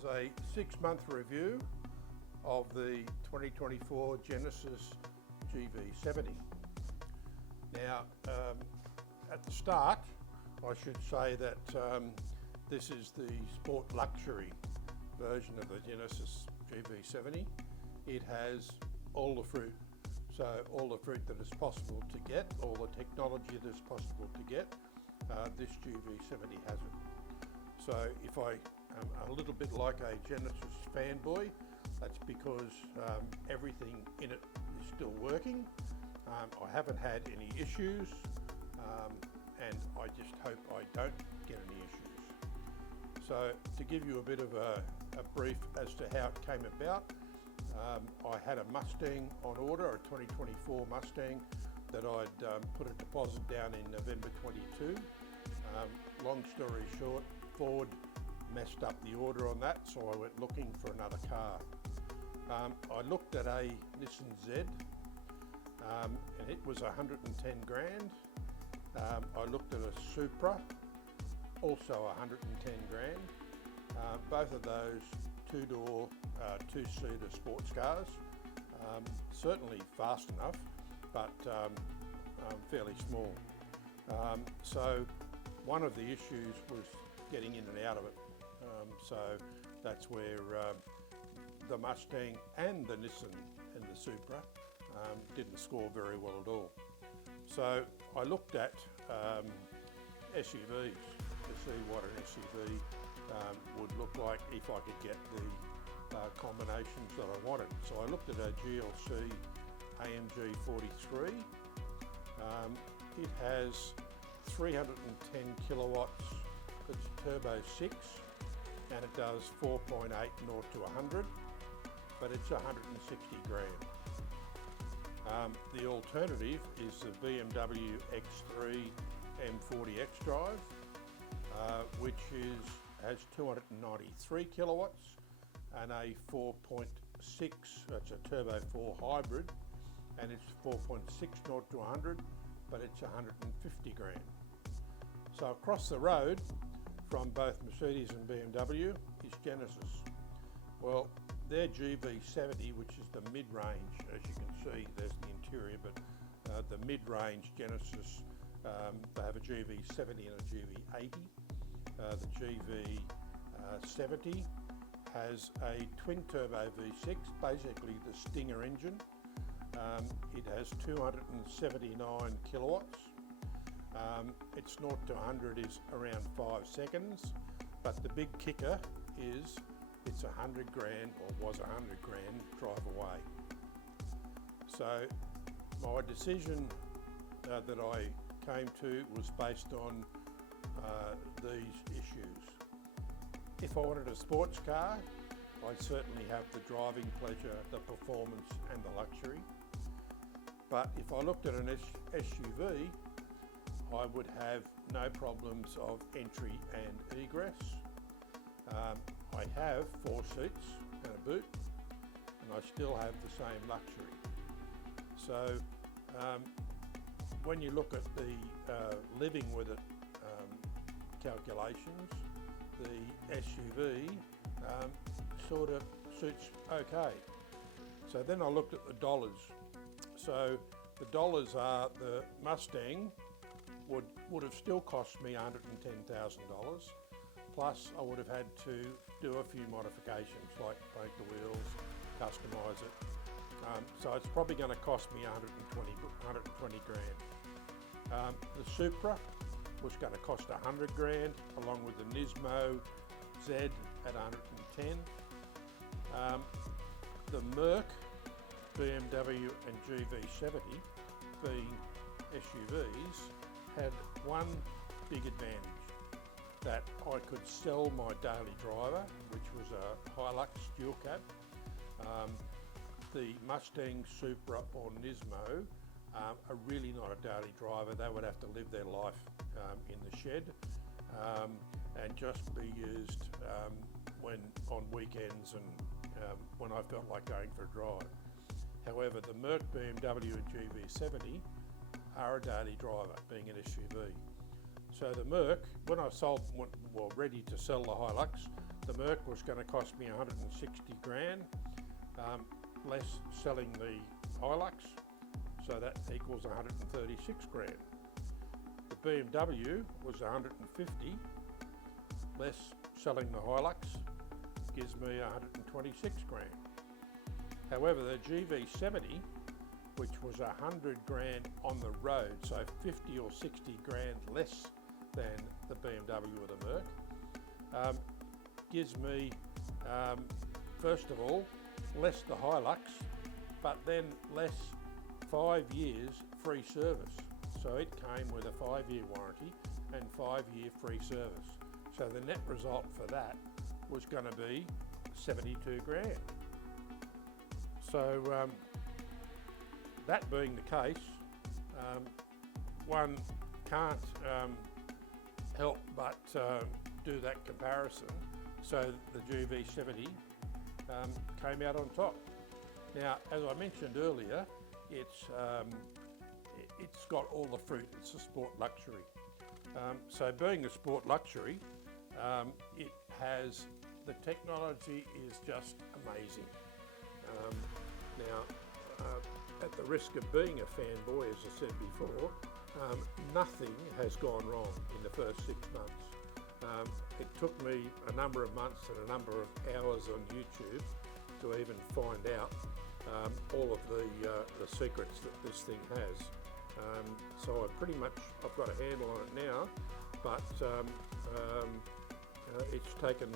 is a 6-month review of the 2024 Genesis GV70. Now, at the start, I should say that this is the sport luxury version of the Genesis GV70. It has all the fruit. So all the fruit that is possible to get, all the technology that is possible to get, this GV70 has it. So if I am a little bit like a Genesis fanboy, that's because everything in it is still working. I haven't had any issues, and I just hope I don't get any issues. So to give you a bit of a brief as to how it came about, I had a Mustang on order, a 2024 Mustang that I'd put a deposit down in November 22. Long story short, Ford messed up the order on that, so I went looking for another car. I looked at a Nissan Z, and it was 110 grand. I looked at a Supra, also 110 grand. Both of those two-door, two-seater sports cars, certainly fast enough, but fairly small. So one of the issues was getting in and out of it. So that's where the Mustang and the Nissan and the Supra didn't score very well at all. So I looked at SUVs to see what an SUV would look like if I could get the combinations that I wanted. So I looked at a GLC AMG 43. It has 310 kilowatts, it's turbo 6, and it does 4.8 0 to 100, but it's 160 grand. The alternative is the BMW X3 M40 xDrive, which has 293 kilowatts and a 4.6, that's a turbo 4 hybrid, and it's 4.6 0 to 100, but it's 150 grand. So across the road from both Mercedes and BMW is Genesis. Well, their GV70, which is the mid-range, as you can see, there's the interior, but the mid-range Genesis, they have a GV70 and a GV80. The GV70 has a twin-turbo V6, basically the Stinger engine. It has 279 kilowatts. Its 0 to 100 is around 5 seconds, but the big kicker is it's 100 grand, or was 100 grand, drive away. So my decision that I came to was based on these issues. If I wanted a sports car, I'd certainly have the driving pleasure, the performance and the luxury. But if I looked at an SUV, I would have no problems of entry and egress. I have 4 seats and a boot, and I still have the same luxury. So when you look at the living with it calculations, the SUV sort of suits okay. So then I looked at the dollars. So the dollars are the Mustang would have still cost me $110,000, plus I would have had to do a few modifications like paint the wheels, customise it. So it's probably going to cost me 120 grand. The Supra was going to cost 100 grand, along with the Nismo Z at 110. The Merc, BMW and GV70, being SUVs, had one big advantage, that I could sell my daily driver, which was a Hilux dual cab. The Mustang, Supra or Nismo are really not a daily driver. They would have to live their life in the shed and just be used when on weekends and when I felt like going for a drive. However, the Merc, BMW and GV70 are a daily driver, being an SUV. So the Merc, when I sold, well, ready to sell the Hilux, the Merc was going to cost me 160 grand, less selling the Hilux, so that equals 136 grand. The BMW was 150, less selling the Hilux, gives me 126 grand. However, the GV70, which was 100 grand on the road, so 50 or 60 grand less than the BMW or the Merc, gives me, first of all, less the Hilux, but then less 5 years free service. So it came with a 5-year warranty and 5-year free service. So the net result for that was going to be 72 grand. So that being the case, one can't help but do that comparison. So the GV70 came out on top. Now, as I mentioned earlier, it's got all the fruit. It's a sport luxury. So being a sport luxury, it has, the technology is just amazing. Now, at the risk of being a fanboy, as I said before, nothing has gone wrong in the first 6 months. It took me a number of months and a number of hours on YouTube to even find out all of the secrets that this thing has. So I've got a handle on it now, but it's taken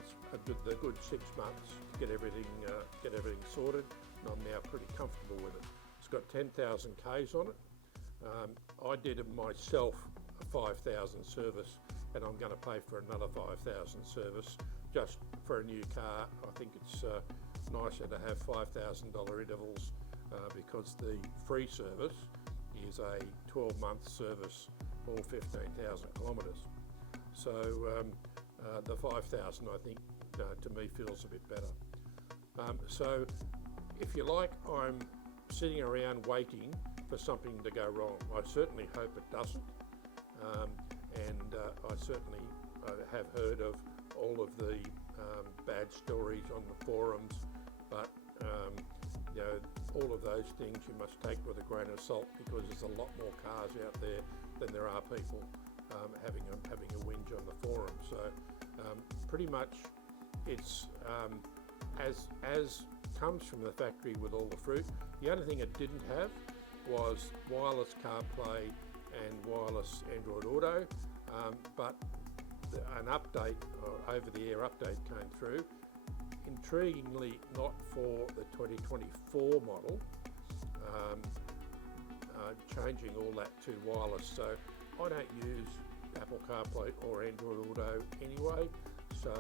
the good 6 months to get everything sorted, and I'm now pretty comfortable with it. It's got 10,000 Ks on it. I did it myself, a 5,000 service, and I'm going to pay for another 5,000 service just for a new car. I think it's nicer to have $5,000 intervals because the free service is a 12-month service, all 15,000 kilometres. So the 5,000, I think, to me feels a bit better. So if you like, I'm sitting around waiting for something to go wrong. I certainly hope it doesn't, and I certainly have heard of all of the bad stories on the forums, but you know, all of those things you must take with a grain of salt, because there's a lot more cars out there than there are people having a whinge on the forum. So pretty much it's as comes from the factory with all the fruit. The only thing it didn't have was wireless CarPlay and wireless Android Auto, but an update, or over-the-air update, came through. Intriguingly, not for the 2024 model, changing all that to wireless. So I don't use Apple CarPlay or Android Auto anyway, so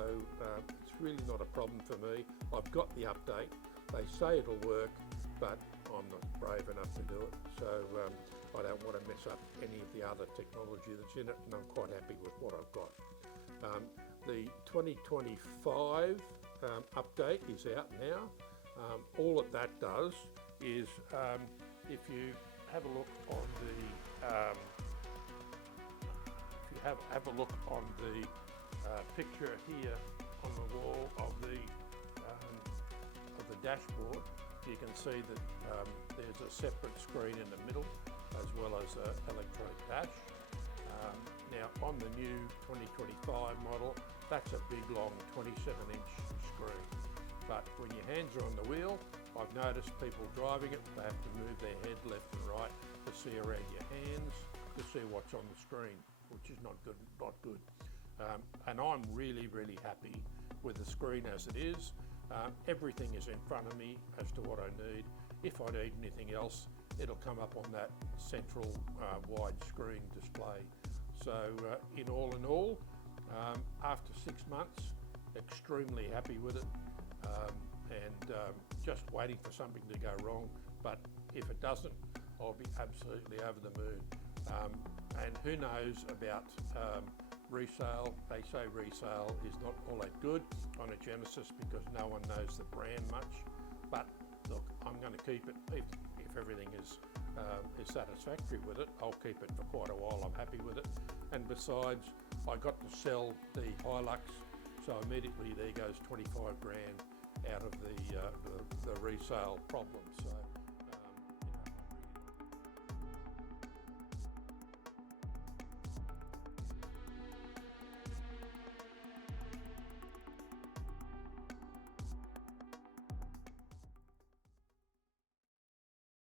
it's really not a problem for me. I've got the update. They say it'll work, but I'm not brave enough to do it. So I don't want to mess up any of the other technology that's in it, and I'm quite happy with what I've got. The 2025 update is out now. All that does is, if you have a look on the picture here on the wall of the dashboard, you can see that there's a separate screen in the middle as well as an electronic dash. Now on the new 2025 model, that's a big long 27-inch screen. But when your hands are on the wheel, I've noticed people driving it, they have to move their head left and right to see around your hands, to see what's on the screen, which is not good. And I'm really, really happy with the screen as it is. Everything is in front of me as to what I need. If I need anything else, it'll come up on that central wide screen display. So in all, after 6 months, extremely happy with it, and just waiting for something to go wrong. But if it doesn't, I'll be absolutely over the moon. And who knows about resale? They say resale is not all that good on a Genesis because no one knows the brand much. But look, I'm going to keep it if everything is is satisfactory with it, I'll keep it for quite a while. I'm happy with it. And besides, I got to sell the Hilux, so immediately there goes 25 grand out of the resale problem. So